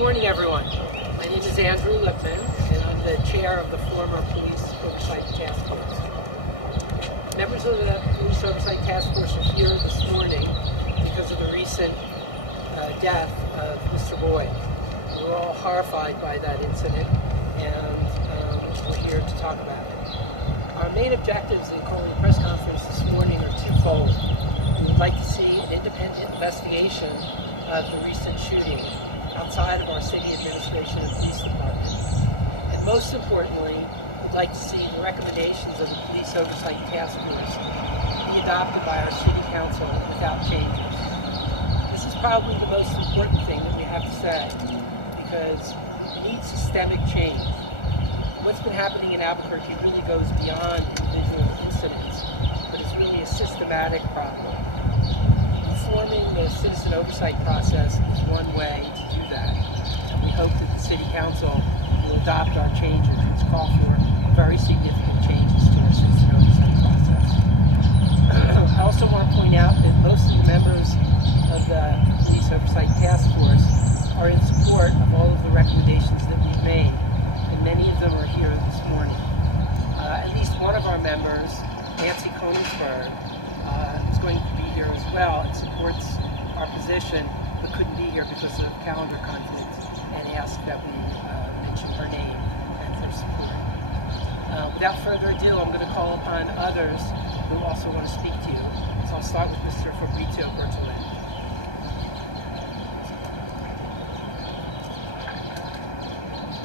morning, everyone. My name is Andrew Lipman, and I'm the chair of the former Police Oversight Task Force. Members of the Police Oversight Task Force are here this morning because of the recent death of Mr. Boyd. We're all horrified by that incident, and we're here to talk about it. Our main objectives in calling a press conference this morning are twofold. We would like to see an independent investigation of the recent shooting outside of our city administration and police department. And most importantly, we'd like to see the recommendations of the Police Oversight Task Force be adopted by our city council without changes. This is probably the most important thing that we have to say, because we need systemic change. What's been happening in Albuquerque really goes beyond individual incidents, but it's really a systematic problem. Reforming the citizen oversight process is one way to do that. And we hope that the City Council will adopt our changes, which call for very significant changes to our citizen oversight process. I also want to point out that most of the members of the Police Oversight Task Force are in support of all of the recommendations that we've made, and many of them are here this morning. At least one of our members, Nancy Koningsberg, is going to be here as well and supports our position, but couldn't be here because of calendar conflict, and asked that we mention her name and her support. Without further ado, I'm going to call upon others who also want to speak to you. So I'll start with Mr. Fabrizio Bertolini.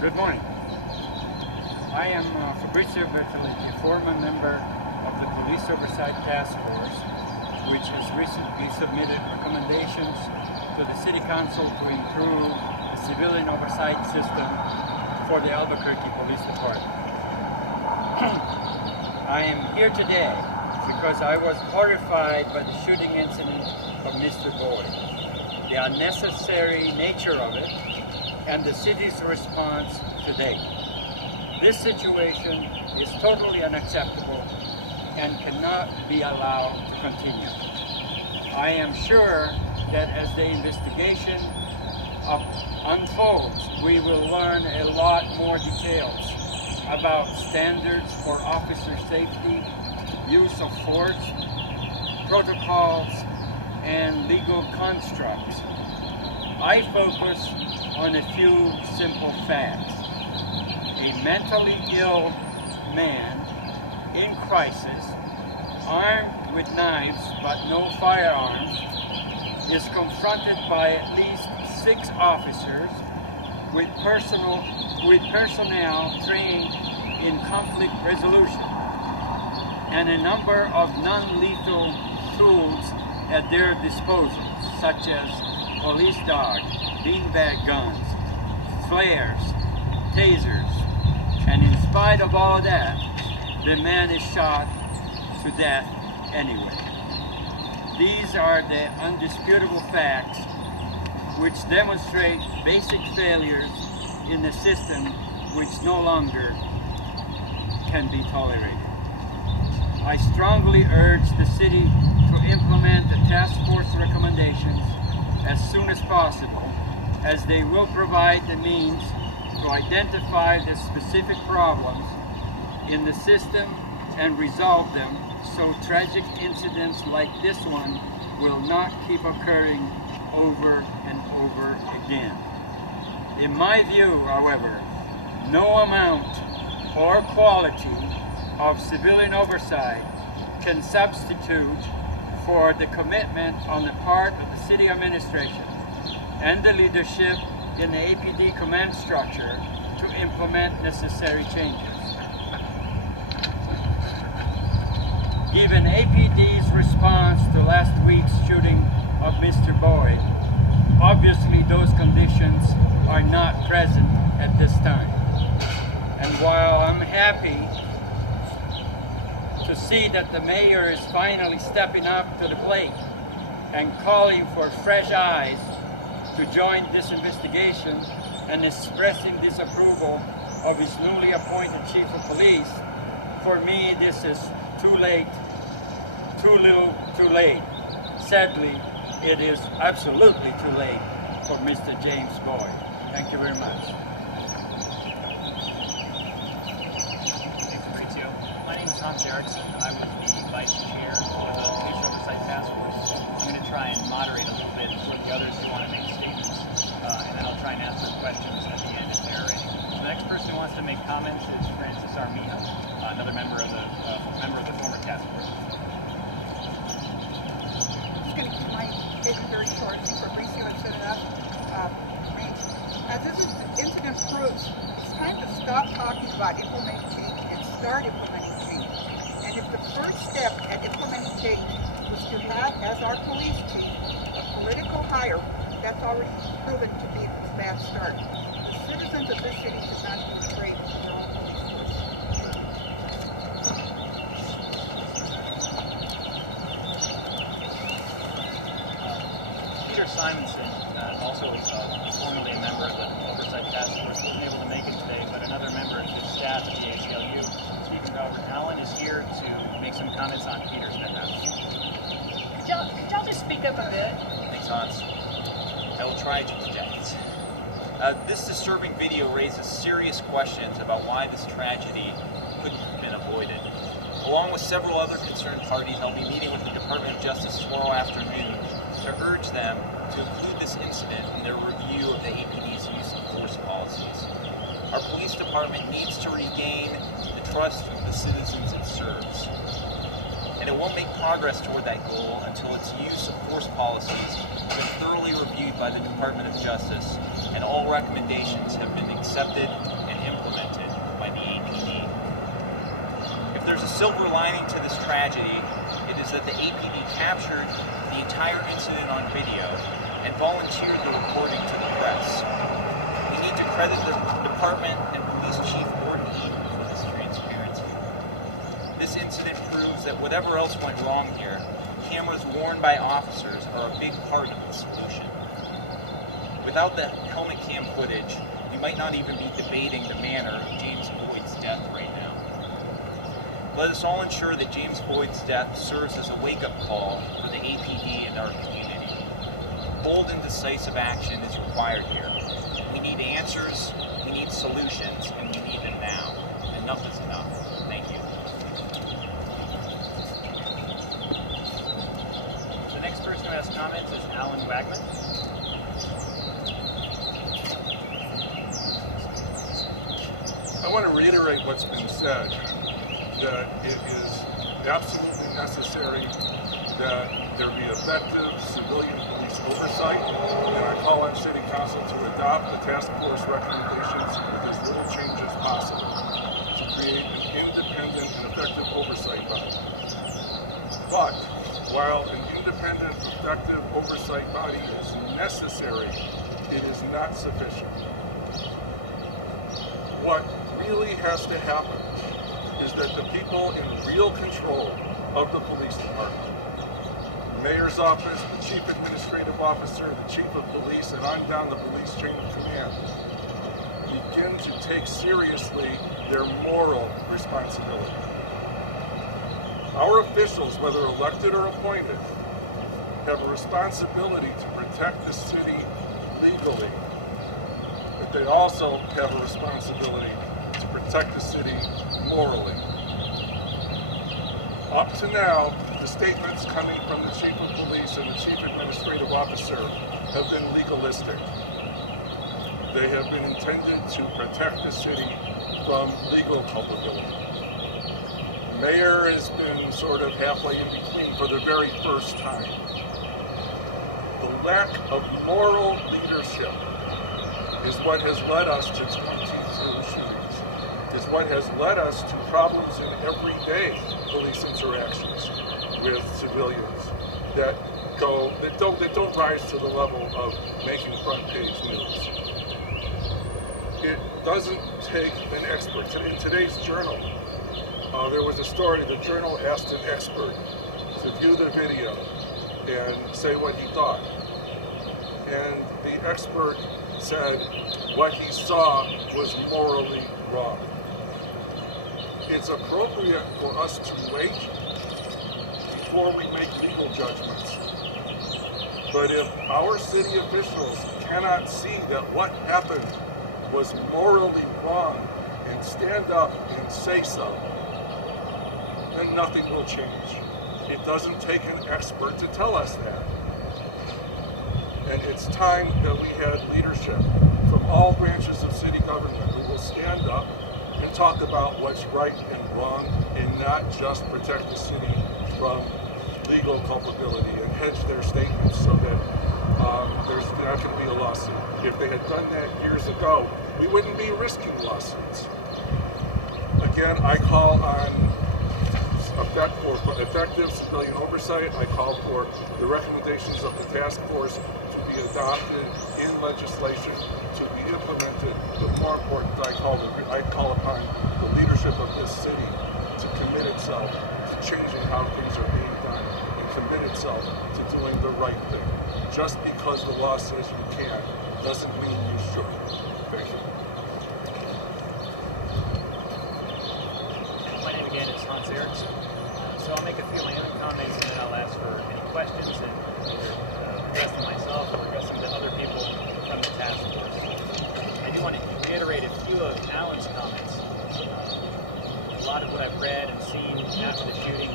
Good morning. I am Fabrizio Bertolini, a former member of the Police Oversight Task Force, which has recently submitted recommendations to the City Council to improve the civilian oversight system for the Albuquerque Police Department. I am here today because I was horrified by the shooting incident of Mr. Boyd, the unnecessary nature of it, and the city's response to date. This situation is totally unacceptable and cannot be allowed to continue. I am sure that as the investigation unfolds, we will learn a lot more details about standards for officer safety, use of force, protocols, and legal constructs. I focus on a few simple facts. A mentally ill man in crisis, armed with knives but no firearms, is confronted by at least 6 officers with personnel trained in conflict resolution and a number of non-lethal tools at their disposal, such as police dogs, beanbag guns, flares, tasers, and in spite of all that, the man is shot to death anyway. These are the undisputable facts which demonstrate basic failures in the system which no longer can be tolerated. I strongly urge the city to implement the task force recommendations as soon as possible, as they will provide the means to identify the specific problems in the system and resolve them, so tragic incidents like this one will not keep occurring over and over again. In my view, however, no amount or quality of civilian oversight can substitute for the commitment on the part of the city administration and the leadership in the APD command structure to implement necessary changes. Given APD's response to last week's shooting of Mr. Boyd, obviously those conditions are not present at this time. And while I'm happy to see that the mayor is finally stepping up to the plate and calling for fresh eyes to join this investigation and expressing disapproval of his newly appointed chief of police, for me this is too late, too little, too late. Sadly, it is absolutely too late for Mr. James Boyd. Thank you very much. Thanks, Maurizio. My name is Hans Erickson. I'm the Vice Chair of the Police Oversight Task Force. I'm going to try and moderate a little bit for the others who want to make statements, and then I'll try and answer questions at the end if there are any. So the next person who wants to make comments is Francis Armia, another member of the former task force. I'm going to keep my statement very short. I think Fabrizio had set it up. As this incident proves, it's time to stop talking about implementing change and start implementing change. And if the first step at implementing change was to have, as our police chief, a political hire, that's already proven to be a bad start. The citizens of this city should not be afraid of their own police force. Peter Simonson, also formerly a member of the Oversight Task Force, wasn't able to make it today, but another member of his staff at the ACLU, Stephen Robert Allen, is here to make some comments on Peter's behalf. Could y'all just speak up a bit? Thanks, Hans. I will try to project. This disturbing video raises serious questions about why this tragedy couldn't have been avoided. Along with several other concerned parties, I'll be meeting with the Department of Justice tomorrow afternoon to urge them to include this incident in their review of the APD's use of force policies. Our police department needs to regain the trust of the citizens it serves. And it won't make progress toward that goal until its use of force policies have been thoroughly reviewed by the Department of Justice and all recommendations have been accepted and implemented by the APD. If there's a silver lining to this tragedy, it is that the APD captured the entire incident on video and volunteered the recording to the press. We need to credit the department and Police Chief Gordon Eaton for this transparency. This incident proves that whatever else went wrong here, cameras worn by officers are a big part of the solution. Without the helmet cam footage, we might not even be debating the manner of James Boyd's death right now. Let us all ensure that James Boyd's death serves as a wake-up call for the APD and our community. Bold and decisive action is required here. We need answers, we need solutions, and we need them now. Enough is enough. Thank you. The next person who has comments is Alan Wagman. I want to reiterate what's been said, that it is absolutely necessary that there be effective civilian police oversight, and I call on City Council to adopt the task force recommendations with as little change as possible to create an independent and effective oversight body. But while an independent, effective oversight body is necessary, it is not sufficient. What really has to happen is that the people in real control of the police department, the mayor's office, the chief administrative officer, the chief of police, and on down the police chain of command, begin to take seriously their moral responsibility. Our officials, whether elected or appointed, have a responsibility to protect the city legally, but they also have a responsibility to protect the city morally. Up to now, the statements coming from the chief of police and the chief administrative officer have been legalistic. They have been intended to protect the city from legal culpability. The mayor has been sort of halfway in between for the very first time. The lack of moral leadership is what has led us to 22 shootings, is what has led us to problems in everyday police interactions with civilians that don't rise to the level of making front page news. It doesn't take an expert. In today's journal, there was a story, the journal asked an expert to view the video and say what he thought. And the expert said what he saw was morally wrong. It's appropriate for us to wait before we make legal judgments. But if our city officials cannot see that what happened was morally wrong and stand up and say so, then nothing will change. It doesn't take an expert to tell us that. And it's time that we had leadership from all branches of city government who will stand up and talk about what's right and wrong and not just protect the city from legal culpability and hedge their statements so that there's not going to be a lawsuit. If they had done that years ago, we wouldn't be risking lawsuits. Again, I call on effective civilian oversight. I call for the recommendations of the task force to be adopted in legislation, to be implemented. But more important, I call upon the leadership of this city to commit itself to changing how things are being done and commit itself to doing the right thing. Just because the law says you can doesn't mean you should. Thank you. My name again is Hans Erickson. So I'll make a few comments and then I'll ask for any questions and either address them myself or address them to other people from the task force. I do want to reiterate a few of Alan's comments. A lot of what I've read and seen after the shooting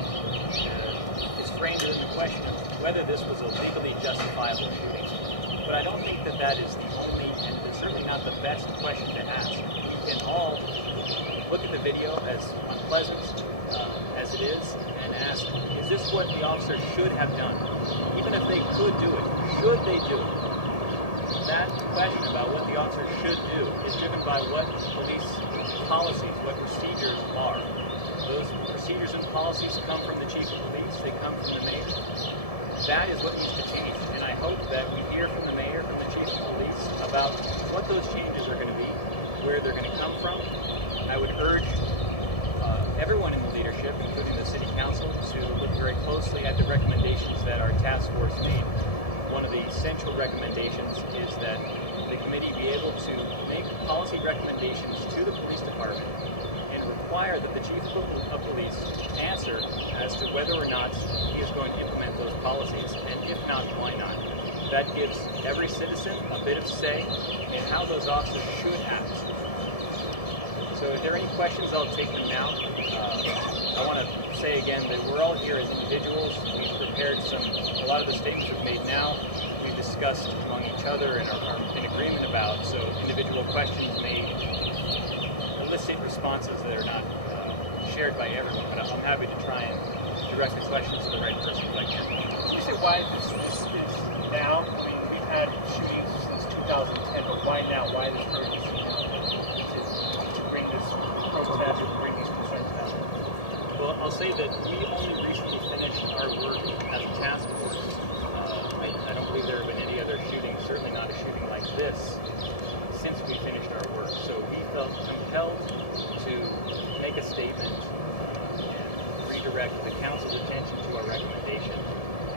is framed in the question of whether this was a legally justifiable shooting. But I don't think that that is the only and certainly not the best question to ask. We can all look at the video, as unpleasant as it is, and ask, is this what the officer should have done? Even if they could do it, should they do it? That question about what the officer should do is driven by what police policies, what procedures are. Those procedures and policies come from the chief of police, they come from the mayor. That is what needs to change, and I hope that we hear from the mayor, from the chief of police, about what those changes are going to be, where they're going to come from. I would urge everyone in the leadership, including the city council, to look very closely at the recommendations that our task force made. One of the essential recommendations is that the committee be able to make policy recommendations to the police department and require that the chief of police answer as to whether or not he is going to implement those policies, and if not, why not. That gives every citizen a bit of say in how those officers should act. So if there are any questions, I'll take them now. I want to say again that we're all here as individuals. We've prepared a lot of the statements we've made now, we've discussed among each other and are in agreement about. So individual questions may elicit responses that are not shared by everyone, but I'm happy to try and direct the questions to the right person if I can. Can you say why this is now? I mean, we've had shootings since 2010, but why now? Why this urgency now to bring this protest or bring these concerns down? Well, I'll say that we only recently finished our work as a task force. I don't believe there have been any other shootings, certainly not a shooting like this, since we finished our work. So we felt compelled to make a statement and redirect the council's attention to our recommendation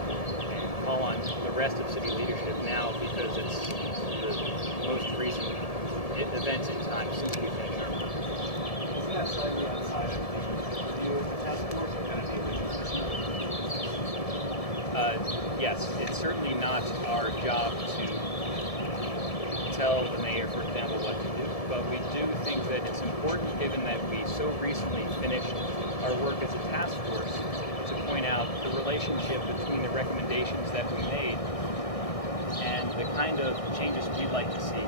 and call on the rest of city leadership now because it's the most recent event in time since we finished our work. Isn't that slightly outside of the review of the task force or kind of the original? Yes, it's certainly not our job to tell the mayor, for example, what to do. But we do think that it's important, given that we so recently finished our work as a task force, to point out the relationship between the recommendations that we made and the kind of changes we'd like to see,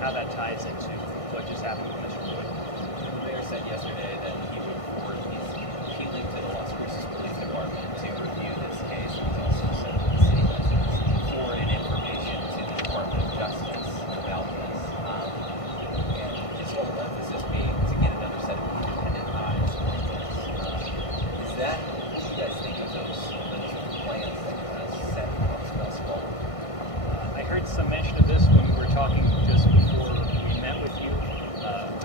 how that ties into what just happened with Mr. Floyd. The mayor said yesterday that he would forward his appealing to the Las Cruces Police Department to review this case. He also said to the city residents forward information to the Department of Justice about this. And his whole emphasis being to get another set of independent eyes on this. Is that, what do you guys think of those plans that you set amongst us all? I heard some mention of this when we were talking just before we met with you.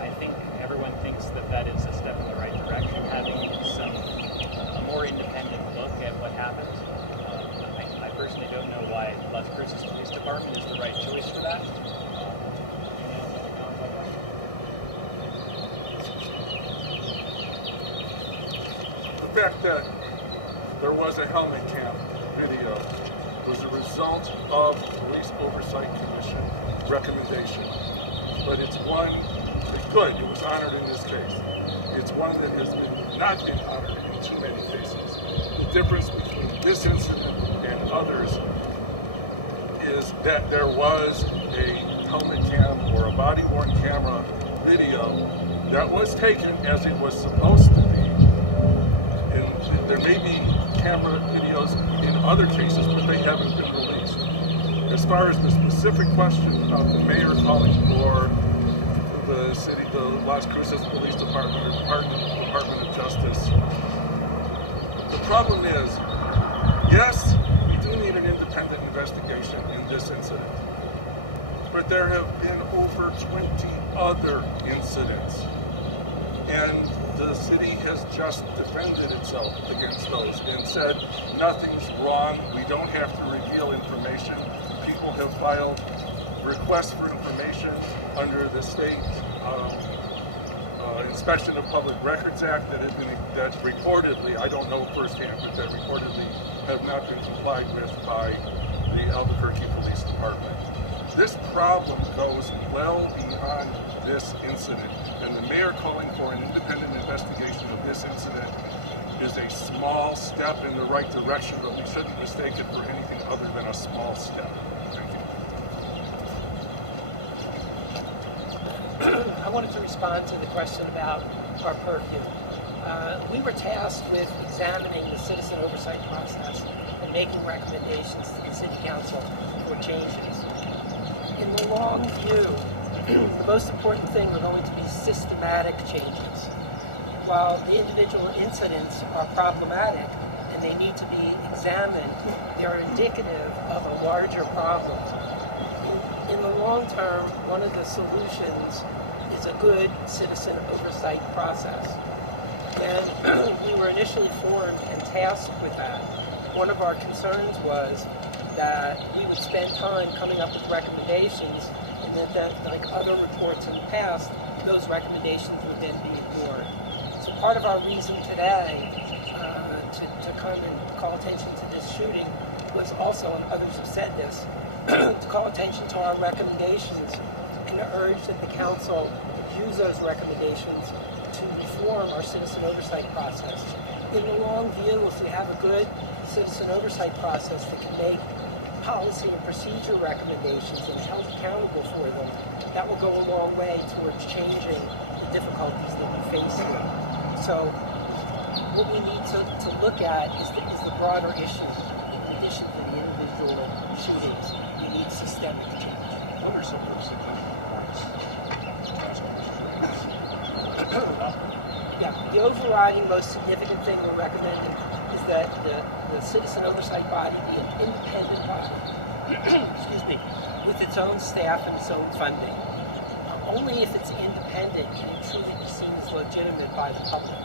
I think everyone thinks that that is a step in the right direction, having a more independent look at what happened. I personally don't know why Las Cruces Police Department is the right choice for that. The fact that there was a helmet cam video was a result of the Police Oversight Commission recommendation. But it's one, it's good, it was honored in this case. It's one that has not been honored in too many cases. The difference between this incident and others is that there was a helmet cam or a body-worn camera video that was taken as it was supposed to be. And there may be camera videos in other cases, but they haven't been released. As far as the specific question about the mayor calling for the Las Cruces Police Department or Department of Justice, the problem is, yes, we do need an independent investigation in this incident. But there have been over 20 other incidents. And the city has just defended itself against those and said nothing's wrong, we don't have to reveal information. People have filed requests for information under the state Inspection of Public Records Act that reportedly, I don't know firsthand, but that reportedly have not been complied with by the Albuquerque Police Department. This problem goes well beyond this incident, and the mayor calling for an independent investigation of this incident is a small step in the right direction, but we shouldn't mistake it for anything other than a small step. Thank you. I wanted to respond to the question about our purview. We were tasked with examining the citizen oversight process and making recommendations to the city council for changes. In the long view, the most important thing are going to be systematic changes. While the individual incidents are problematic and they need to be examined, they are indicative of a larger problem. In the long term, one of the solutions is a good citizen oversight process. And we were initially formed and tasked with that. One of our concerns was that we would spend time coming up with recommendations, and that like other reports in the past, those recommendations would then be ignored. So part of our reason today to come and call attention to this shooting was also, and others have said this, to call attention to our recommendations and to urge that the council use those recommendations to reform our citizen oversight process. In the long view, if we have a good citizen oversight process that can make policy and procedure recommendations and held accountable for them, that will go a long way towards changing the difficulties that we face here. So what we need to look at is the broader issue. In addition to the individual shootings, we need systemic change. What are some of those significant points? Yeah, the overriding most significant thing we're recommending is that the citizen oversight body be an independent body, excuse me, with its own staff and its own funding. Only if it's independent can it truly be seen as legitimate by the public.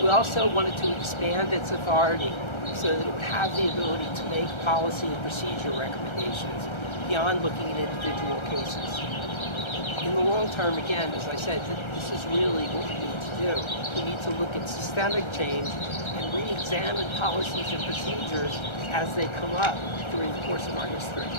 We also wanted to expand its authority so that it would have the ability to make policy and procedure recommendations beyond looking at individual cases. In the long term, again, as I said, this is really what we need to do. We need to look at systemic change and re-examine policies and procedures as they come up during the course of our history.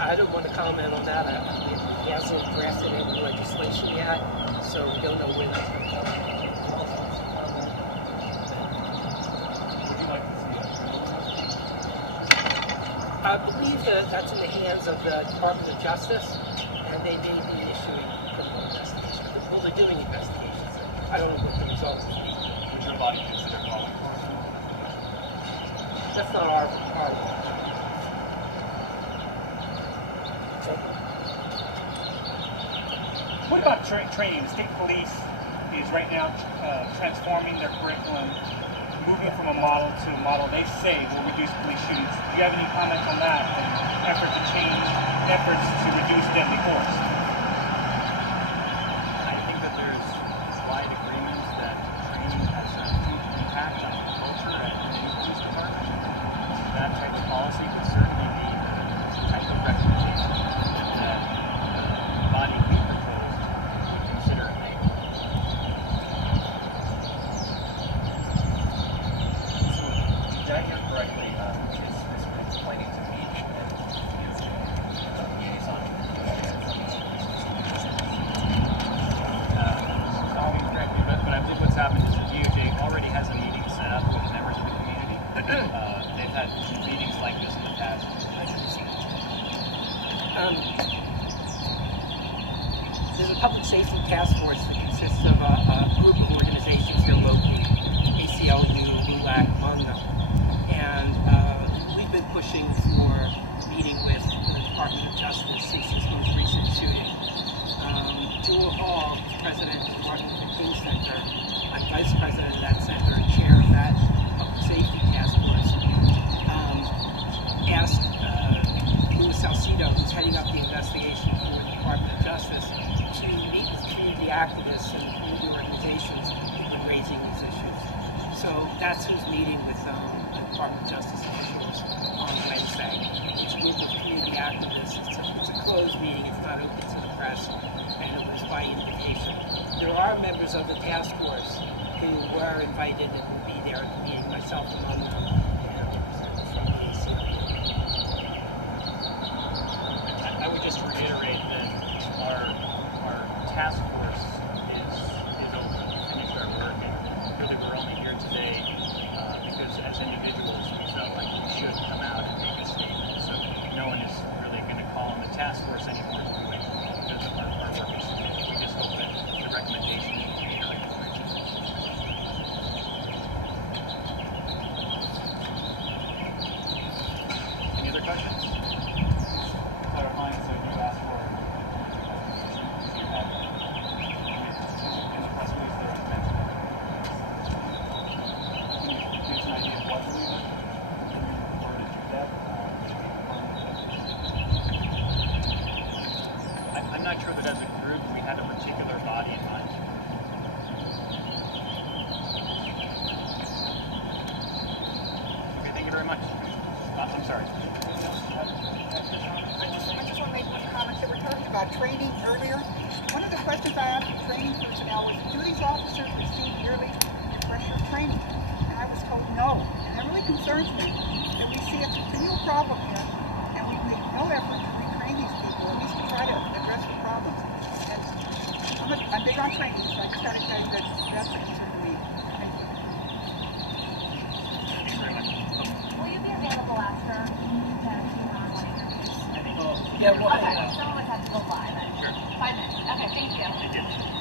I don't want to comment on that. He hasn't drafted any legislation yet, so we don't know when that's going to come. Would you like to see I believe that that's in the hands of the Department of Justice, and they may be issuing criminal investigations. Well, they're doing investigations. I don't know what the results will be. Would your body consider calling for it? That's not our What about training? The state police is right now transforming their curriculum, moving from a model to a model they say will reduce police shootings. Do you have any comments on that and efforts to reduce deadly force? I think that there's wide agreement that training has a huge impact on the culture at any police department. there's a public safety task force that consists of a group of organizations here locally, ACLU, LULAC, among them. And we've been pushing for meeting with the Department of Justice since this most recent shooting. Jewel Hall, president of the Martin Luther King Center, I'm vice president of that center and chair of that public safety task force, asked Louis Salcido, who's heading up the investigation for the Department of Justice, to meet with community activists and community organizations who've been raising these issues. So that's who's meeting with the Department of Justice officials on Wednesday. It's a group of community activists. It's a closed meeting. It's not open to the press, and it was by invitation. There are members of the task force who were invited and will be there at the meeting, myself among them, and representatives from the ACLU. I would just reiterate that our task force is open and is our work, and really we're only here today because as individuals we felt like we should come out and make a statement. So no one is really going to call on the task force anymore to do anything because our work is finished. We just hope that the recommendation will be made. Any other questions? Clarifying, so you asked for you have in the press release there was mention of can you give us an idea of what we were to do that? I'm not sure that as a group we had a particular body in mind. Okay, thank you very much. I'm sorry. I just want to make one comment that we're talking about training earlier. One of the questions I asked the training personnel was, do these officers receive yearly refresher training? And I was told no. And that really concerns me that we see a continual problem here, and we make no effort to retrain these people, at least to try to address the problems. And I'm big on training, so I just got to tell you that that's a concern to me. Thank you. Thank you very much. Will you be available after the one-on-one interviews? I think Yeah, well, Okay, someone would have to go live. Sure. 5 minutes. Okay, thank you. Thank you.